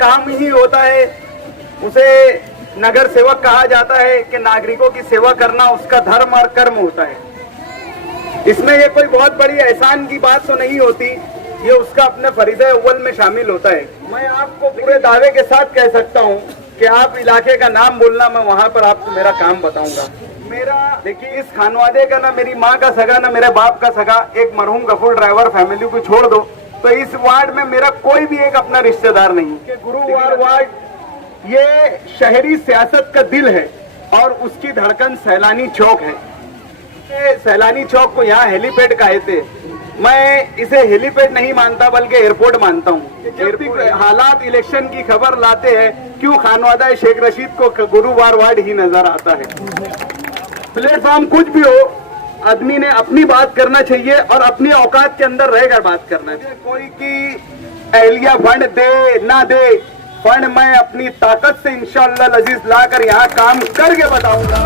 काम ही होता है, उसे नगर सेवक कहा जाता है कि नागरिकों की सेवा करना उसका धर्म और कर्म होता है। इसमें ये कोई बहुत बड़ी एहसान की बात तो नहीं होती, ये उसका अपने फरीज़े अव्वल में शामिल होता है। मैं आपको पूरे दावे के साथ कह सकता हूँ कि आप इलाके का नाम बोलना, मैं वहाँ पर आपको मेरा काम बताऊंगा। मेरा देखिए, इस खानवादे का ना मेरी माँ का सगा ना मेरे बाप का सगा, एक मरहूम गफूर ड्राइवर फैमिली को छोड़ दो तो इस वार्ड में मेरा कोई भी एक अपना रिश्तेदार नहीं। गुरुवार वार्ड ये शहरी सियासत का दिल है और उसकी धड़कन सैलानी चौक है। सैलानी चौक को यहाँ हेलीपैड कहते हैं। मैं इसे हेलीपैड नहीं मानता बल्कि एयरपोर्ट मानता हूँ। हालात इलेक्शन की खबर लाते हैं, क्यों खानवादा शेख रशीद को गुरुवार वार्ड ही नजर आता है। प्लेटफॉर्म कुछ भी हो, आदमी ने अपनी बात करना चाहिए और अपनी औकात के अंदर रहकर बात करना चाहिए। कोई की एहलिया फंड दे ना दे, फंड मैं अपनी ताकत से इंशाअल्लाह अजीज लाकर यहाँ काम करके बताऊंगा।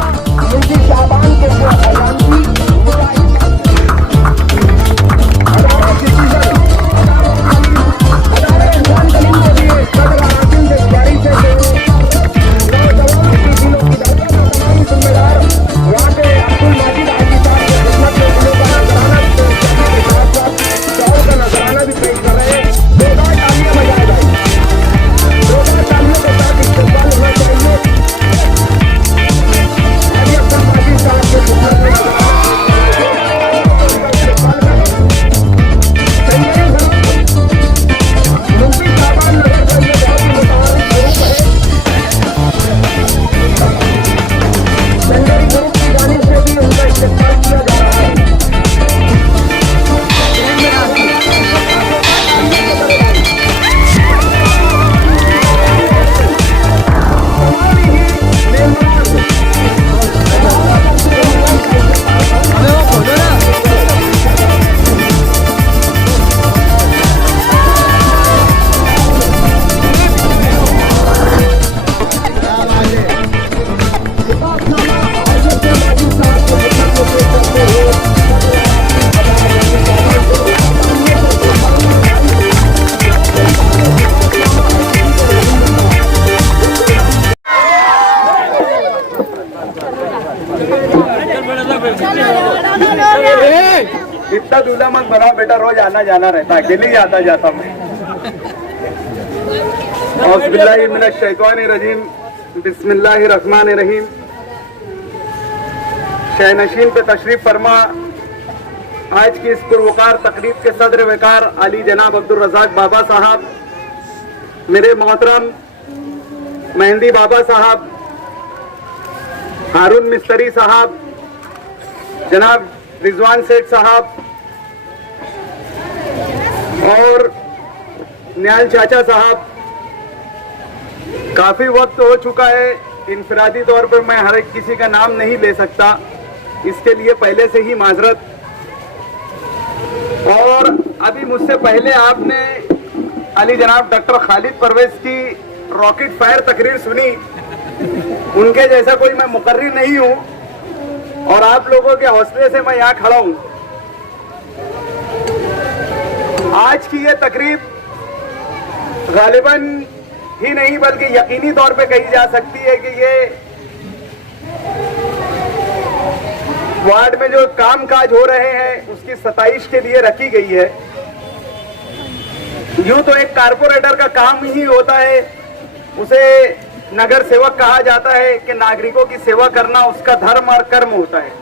इतना दूल्हा मत बनाओ बेटा, रोज आना जाना रहता है, अकेले ही आता जाता मैं। औज़ुबिल्लाहिमिनश्शैतानिर्रजीम, बिस्मिल्लाहिर्रहमानिर्रहीम। शहनशीन पे तशरीफ फरमा आज की इस पुरवकार तकरीब के सदर वकार अली जनाब अब्दुल रज़ाक बाबा साहब, मेरे मोहतरम मेहंदी बाबा साहब, हारून मिस्त्री साहब, जनाब रिजवान सेठ साहब और न्याल चाचा साहब। काफी वक्त हो चुका है, इनफरादी तौर पर मैं हर एक किसी का नाम नहीं ले सकता, इसके लिए पहले से ही माजरत। और अभी मुझसे पहले आपने अली जनाब डॉक्टर खालिद परवेज की रॉकेट फायर तकरीर सुनी, उनके जैसा कोई मैं मुकर्रिर नहीं हूं और आप लोगों के हौसले से मैं यहाँ खड़ा हूं। आज की ये तकरीब गालिबन ही नहीं बल्कि यकीनी तौर पे कही जा सकती है कि ये वार्ड में जो कामकाज हो रहे हैं उसकी 27 के लिए रखी गई है। यूं तो एक कारपोरेटर का काम ही होता है, उसे नगर सेवक कहा जाता है कि नागरिकों की सेवा करना उसका धर्म और कर्म होता है।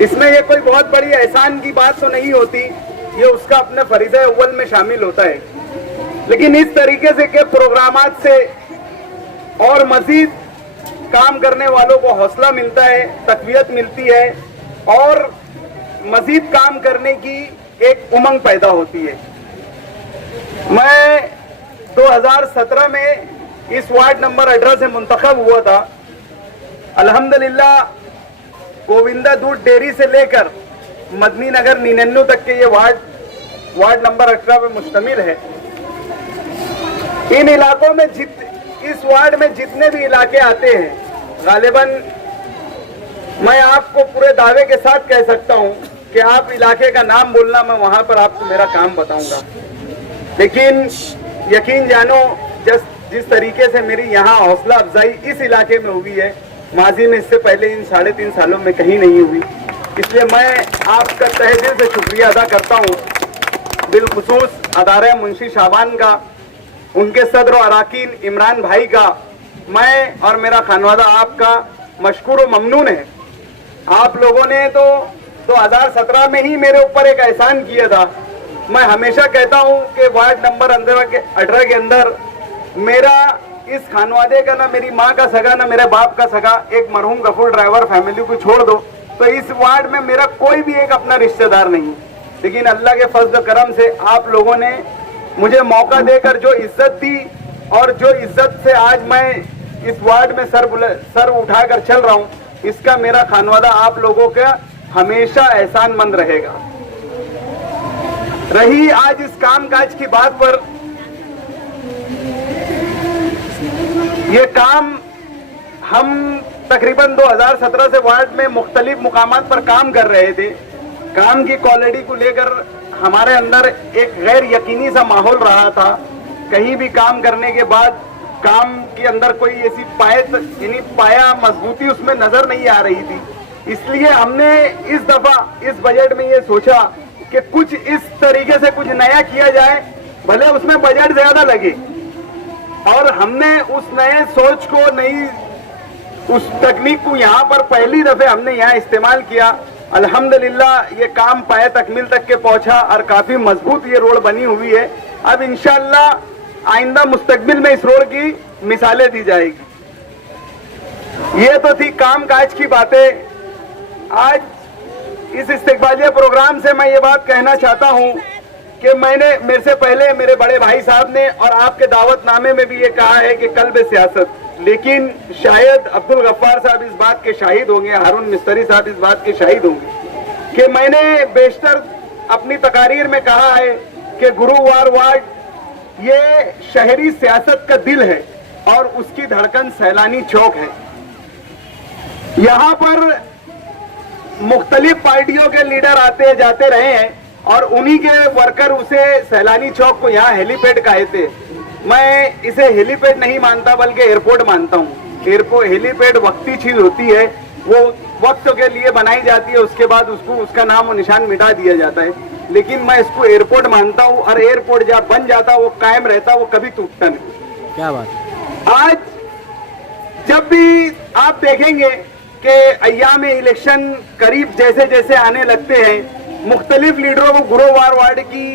इसमें ये कोई बहुत बड़ी एहसान की बात तो नहीं होती, ये उसका अपने फरीज़े अव्वल में शामिल होता है। लेकिन इस तरीके से के प्रोग्रामात से और मजीद काम करने वालों को हौसला मिलता है, तकवीयत मिलती है और मजीद काम करने की एक उमंग पैदा होती है। मैं 2017 में इस वार्ड नंबर 18 से मुंतखब हुआ था। अल्हम्दुलिल्लाह गोविंदा दूध डेयरी से लेकर मदनी नगर नीनन्नू तक के ये वार्ड नंबर 18 पे मुश्तमिल है। इन इलाकों में इस वार्ड में जितने भी इलाके आते हैं, गालिबन मैं आपको पूरे दावे के साथ कह सकता हूं कि आप इलाके का नाम बोलना, मैं वहां पर आपको मेरा काम बताऊंगा। लेकिन यकीन जानो जिस तरीके से मेरी यहाँ हौसला अफजाई इस इलाके में हुई है, माजी में इससे पहले इन 3.5 सालों में कहीं नहीं हुई। इसलिए मैं आपका तहे दिल से शुक्रिया अदा करता हूँ, बिलखुसूस अदारा मुंशी शाबान का, उनके सदर और अराकीन इमरान भाई का, मैं और मेरा खानवादा आपका मशकूर व ममनून है। आप लोगों ने तो 2017 में ही मेरे ऊपर एक एहसान किया था। मैं हमेशा कहता हूं कि वार्ड नंबर 18 के अंदर मेरा इस खानवादे का ना मेरी माँ का सगा ना मेरे बाप का सगा, एक मरहूम गफूर ड्राइवर फैमिली को छोड़ दो तो इस वार्ड में मेरा कोई भी एक अपना रिश्तेदार नहीं। लेकिन अल्लाह के फजल करम से आप लोगों ने मुझे मौका देकर जो इज्जत दी और जो इज्जत से आज मैं इस वार्ड में सर उठाकर चल रहा हूँ, इसका मेरा खानवादा आप लोगों का हमेशा एहसानमंद रहेगा। रही आज इस कामकाज की बात पर, ये काम हम तकरीबन 2017 से वार्ड में मुख्तलिफ मुकामात पर काम कर रहे थे। काम की क्वालिटी को लेकर हमारे अंदर एक गैर यकीनी सा माहौल रहा था। कहीं भी काम करने के बाद काम के अंदर कोई ऐसी पाया मजबूती उसमें नजर नहीं आ रही थी। इसलिए हमने इस दफा इस बजट में ये सोचा कि कुछ इस तरीके से कुछ नया किया जाए, भले उसमें बजट ज्यादा लगे। और हमने उस नए सोच को, नई उस तकनीक को यहाँ पर पहली दफे हमने यहाँ इस्तेमाल किया। अल्हम्दुलिल्लाह ये काम पाए तकमील तक के पहुंचा और काफी मजबूत ये रोड बनी हुई है। अब इंशाअल्लाह आइंदा मुस्तकबिल में इस रोड की मिसालें दी जाएगी। ये तो थी काम काज की बातें। आज इस इस्तिकबालिया प्रोग्राम से मैं ये बात कहना चाहता हूँ कि मेरे से पहले मेरे बड़े भाई साहब ने और आपके दावतनामे में भी ये कहा है कि कल्ब सियासत, लेकिन शायद अब्दुल गफ्फार साहब इस बात के शाहिद होंगे, हारून मिस्त्री साहब इस बात के शाहिद होंगे कि मैंने बेशतर अपनी तकारीर में कहा है कि गुरुवार वार्ड ये शहरी सियासत का दिल है और उसकी धड़कन सैलानी चौक है। यहाँ पर मुख्तलिफ पार्टियों के लीडर आते जाते रहे हैं और उन्हीं के वर्कर उसे सैलानी चौक को यहाँ हेलीपैड कहते। मैं इसे हेलीपैड नहीं मानता बल्कि एयरपोर्ट मानता हूँ। हेलीपैड वक्ती चीज होती है, वो वक्त के लिए बनाई जाती है, उसके बाद उसका नाम और निशान मिटा दिया जाता है। लेकिन मैं इसको एयरपोर्ट मानता हूँ और एयरपोर्ट जब बन जाता वो कायम रहता, वो कभी टूटता नहीं। क्या बात। आज जब भी आप देखेंगे कि अय्याम इलेक्शन करीब जैसे जैसे आने लगते हैं, मुख्तलिफ लीडरों को गुरुवार वार्ड की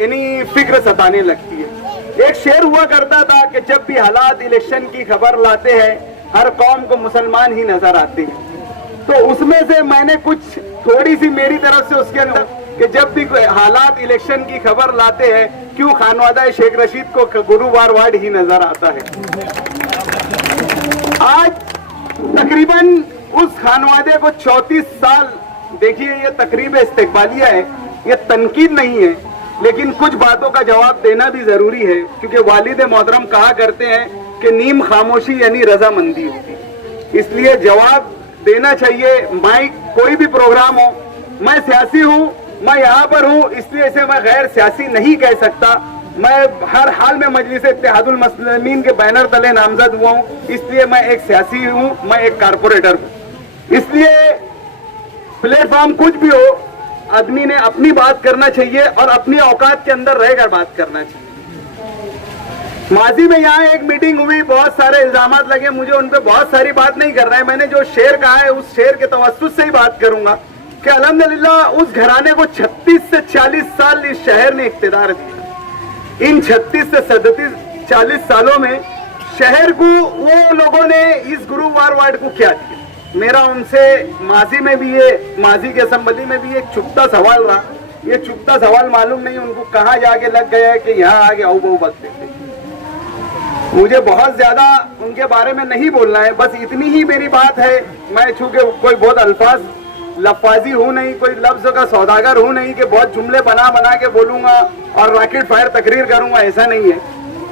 यानी फिक्र सताने लगती है। एक शेर हुआ करता था कि जब भी हालात इलेक्शन की खबर लाते हैं, हर कौम को मुसलमान ही नजर आते हैं। तो उसमें से मैंने कुछ थोड़ी सी मेरी तरफ से उसके अंदर कि जब भी हालात इलेक्शन की खबर लाते हैं, क्यों खानवादा शेख रशीद को गुरुवार वार्ड ही नजर आता है। आज तकरीबन उस खानवादे को 34 साल, देखिए ये तकरीब इस्तिकबालिया है, ये तनकीद नहीं है, लेकिन कुछ बातों का जवाब देना भी जरूरी है, क्योंकि वालिद मोहतरम कहा करते हैं कि नीम खामोशी यानी रजामंदी होती। इसलिए जवाब देना चाहिए। माइक कोई भी प्रोग्राम हो, मैं सियासी हूँ, मैं यहाँ पर हूँ, इसलिए इसे मैं गैर सियासी नहीं कह सकता। मैं हर हाल में मजलिस इत्तेहादुल मुस्लिमीन के बैनर तले नामजद हुआ हूँ, इसलिए मैं एक सियासी हूँ, मैं एक कारपोरेटर हूँ। इसलिए प्लेटफॉर्म कुछ भी हो, आदमी ने अपनी बात करना चाहिए और अपनी औकात के अंदर रहकर बात करना चाहिए। माजी में यहाँ एक मीटिंग हुई, बहुत सारे इल्जामात लगे, मुझे उन पे बहुत सारी बात नहीं कर रहा है। मैंने जो शेर कहा है उस शेर के तवस्सुस से ही बात करूंगा कि अल्हम्दुलिल्लाह उस घराने को 36 से 40 साल इस शहर ने इख्तिदार दिया। इन 36 से 40 सालों में शहर को वो लोगों ने इस गुरुवार वार्ड को क्या दिया। मेरा उनसे माजी में भी माजी के असम्बली में भी एक चुपता सवाल रहा। ये चुपता सवाल मालूम नहीं उनको कहाँ जाके लग गया है कि यहाँ आगे आओ बहु बकते थे। मुझे बहुत ज्यादा उनके बारे में नहीं बोलना है, बस इतनी ही मेरी बात है। मैं चूंकि कोई बहुत लफाजी हूँ नहीं, कोई लफ्ज का सौदागर हूँ नहीं कि बहुत जुमले बना बना के बोलूंगा और रैकेट फायर तकरीर करूंगा, ऐसा नहीं है।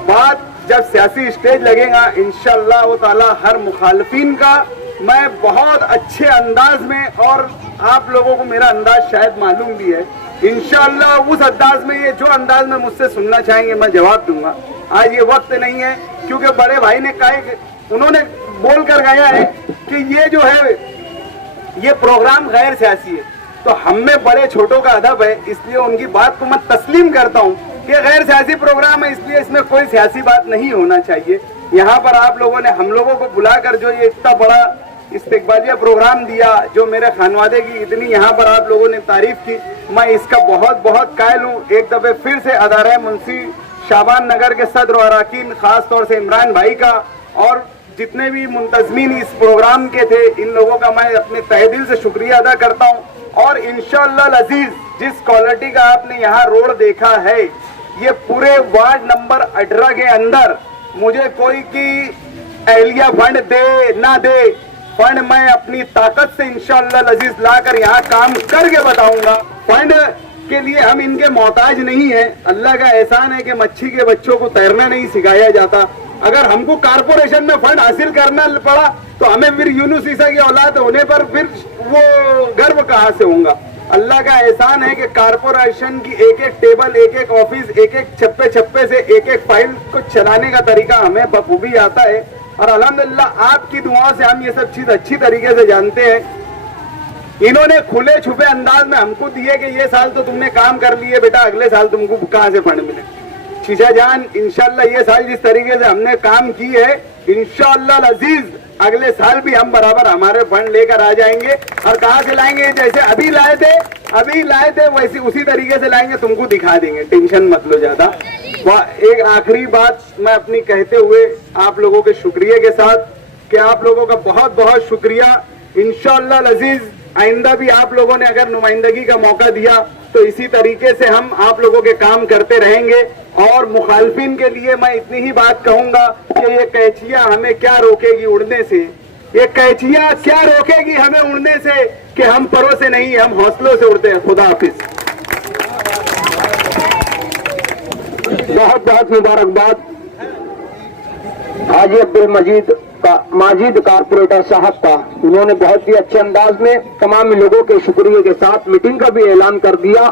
बात जब सियासी स्टेज लगेगा इंशाअल्लाह ताला हर मुखालफिन का मैं बहुत अच्छे अंदाज में, और आप लोगों को मेरा अंदाज शायद मालूम भी है, इंशाअल्लाह उस अंदाज में, ये जो अंदाज में मुझसे सुनना चाहेंगे मैं जवाब दूंगा। आज ये वक्त नहीं है, क्योंकि बड़े भाई ने कहा, उन्होंने बोल कर गया है कि ये जो है ये प्रोग्राम गैर सियासी है, तो हम में बड़े छोटों का अदब है, इसलिए उनकी बात को मैं तस्लीम करता हूँ कि गैर सियासी प्रोग्राम है, इसलिए इसमें कोई सियासी बात नहीं होना चाहिए। यहाँ पर आप लोगों ने हम लोगों को बुलाकर जो ये इतना बड़ा इस्तिकबालिया प्रोग्राम दिया, जो मेरे खानवादे की इतनी यहाँ पर आप लोगों ने तारीफ की, मैं इसका बहुत बहुत कायल हूँ। एक दफे फिर से अदारा मुंशी शाबान नगर के सदर और अरकान, खास तौर से इमरान भाई का और जितने भी मुंतजमीन इस प्रोग्राम के थे, इन लोगों का मैं अपने तहे दिल से शुक्रिया अदा करता हूँ। और इंशाअल्लाह अजीज, जिस क्वालिटी का आपने यहाँ रोड देखा है, ये पूरे वार्ड नंबर 18 के अंदर मुझे कोई की एहलिया फंड दे ना दे, फंड मैं अपनी ताकत से इंशाअल्लाह अजीज लाकर यहाँ काम करके बताऊंगा। फंड के लिए हम इनके मोहताज नहीं है। अल्लाह का एहसान है कि मच्छी के बच्चों को तैरना नहीं सिखाया जाता। अगर हमको कारपोरेशन में फंड हासिल करना पड़ा तो हमें फिर यूनुस ईसा की औलाद होने पर फिर वो गर्व कहाँ से होगा। अल्लाह का एहसान है कि कारपोरेशन की एक एक टेबल, एक एक ऑफिस, एक एक छप्पे से एक एक फाइल को चलाने का तरीका हमें बखूबी आता है। और अल्हम्दुलिल्लाह आपकी दुआ से हम ये सब चीज अच्छी तरीके से जानते हैं। इन्होंने खुले छुपे अंदाज में हमको दिए कि ये साल तो तुमने काम कर लिए बेटा, अगले साल तुमको कहाँ से फंड मिले। शीशा जान, इंशाल्लाह ये साल जिस तरीके से हमने काम की है, इंशाअल्लाह अजीज अगले साल भी हम बराबर हमारे फंड लेकर आ जाएंगे। और कहाँ से लाएंगे, जैसे अभी लाए थे वैसे उसी तरीके से लाएंगे, तुमको दिखा देंगे, टेंशन मत लो ज्यादा। एक आखिरी बात मैं अपनी कहते हुए आप लोगों के शुक्रिया के साथ, कि आप लोगों का बहुत बहुत शुक्रिया। इंशाअल्लाह अजीज आइंदा भी आप लोगों ने अगर नुमाइंदगी का मौका दिया तो इसी तरीके से हम आप लोगों के काम करते रहेंगे। और मुखालफिन के लिए मैं इतनी ही बात कहूंगा कि ये कैचियां हमें क्या रोकेगी उड़ने से, ये कैचियां क्या रोकेगी हमें उड़ने से, कि हम परों से नहीं, हम हौसलों से उड़ते हैं। खुदा हाफिज। बहुत बहुत मुबारकबाद हाजी अब्दुल माजिद कारपोरेटर साहब का। उन्होंने बहुत ही अच्छे अंदाज में तमाम लोगों के शुक्रिया के साथ मीटिंग का भी ऐलान कर दिया।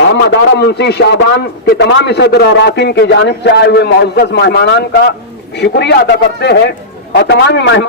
हम अदारा मुंशी शाबान के तमाम सदर और अरकान की जानिब से आए हुए मुअज़्ज़ज़ मेहमानान का शुक्रिया अदा करते हैं और तमाम मेहमान